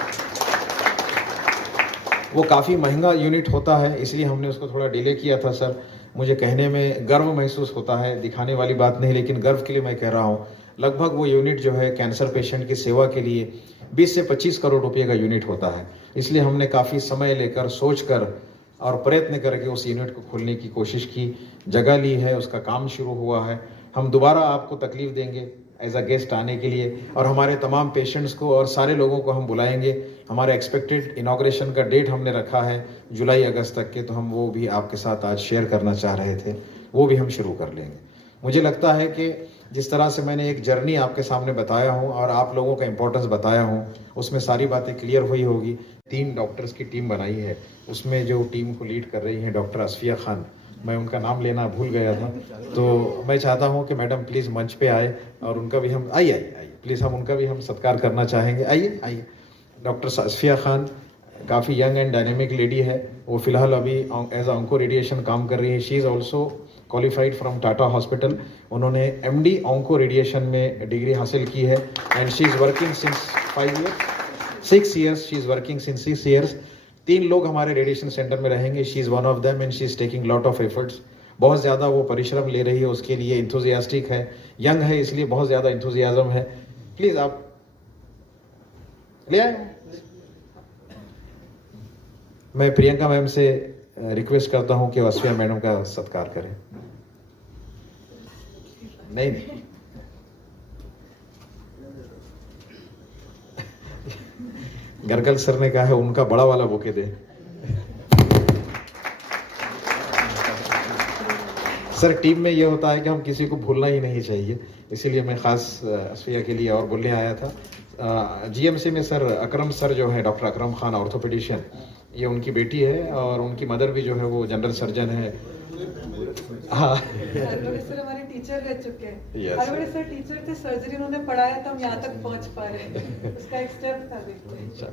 वो काफ़ी महंगा यूनिट होता है, इसलिए हमने उसको थोड़ा डिले किया था सर। मुझे कहने में गर्व महसूस होता है, दिखाने वाली बात नहीं, लेकिन गर्व के लिए मैं कह रहा हूँ। लगभग वो यूनिट जो है कैंसर पेशेंट की सेवा के लिए 20 से 25 करोड़ रुपये का यूनिट होता है। इसलिए हमने काफ़ी समय लेकर, सोच कर और प्रयत्न करके उस यूनिट को खोलने की कोशिश की, जगह ली है, उसका काम शुरू हुआ है। हम दोबारा आपको तकलीफ देंगे एज अ गेस्ट आने के लिए और हमारे तमाम पेशेंट्स को और सारे लोगों को हम बुलाएंगे। हमारे एक्सपेक्टेड इनॉग्रेशन का डेट हमने रखा है जुलाई-अगस्त तक के, तो हम वो भी आपके साथ आज शेयर करना चाह रहे थे, वो भी हम शुरू कर लेंगे। मुझे लगता है कि जिस तरह से मैंने एक जर्नी आपके सामने बताया हूँ और आप लोगों का इम्पोर्टेंस बताया हूँ, उसमें सारी बातें क्लियर हुई होगी। 3 डॉक्टर्स की टीम बनाई है, उसमें जो टीम को लीड कर रही हैं डॉक्टर असफिया खान, मैं उनका नाम लेना भूल गया था, तो मैं चाहता हूं कि मैडम प्लीज़ मंच पे आए और उनका भी हम आइए प्लीज़, हम उनका भी हम सत्कार करना चाहेंगे। आइए। डॉक्टर असफिया खान काफ़ी यंग एंड डायनेमिक लेडी है। वो फिलहाल अभी एज ऑन्को रेडिएशन काम कर रही है। She is also qualified from Tata hospital. उन्होंने MD ऑन्को रेडिएशन में डिग्री हासिल की है and she is working since 6 years। She is working since 6 years। 3 लोग हमारे रेडिएशन सेंटर में रहेंगे। She is one of them and she is taking lot of efforts. बहुत ज़्यादा वो परिश्रम ले रही है, उसके लिए इंथुजियास्टिक है, यंग है, इसलिए बहुत ज़्यादा इंथुजियाज्म है। प्लीज़ आप ले आए। मैं प्रियंका मैम से रिक्वेस्ट करता हूं कि असफिया मैडम का सत्कार करें। नहीं गर्गल सर ने कहा है उनका बड़ा वाला बुके दे। सर टीम में ये होता है कि हम किसी को भूलना ही नहीं चाहिए, इसीलिए मैं ख़ास असफिया के लिए और बोलने आया था। GMC में सर अकरम सर जो है, डॉक्टर अकरम खान ऑर्थोपेडिशियन, ये उनकी बेटी है और उनकी मदर भी जो है वो जनरल सर्जन है। हाँ सर हमारे टीचर रह चुके हैं। हर बड़े सर टीचर थे, सर्जरी उन्होंने पढ़ाया तो हम यहाँ तक पहुँच पा रहे हैं। उसका एक स्टेप था। देखते हैं।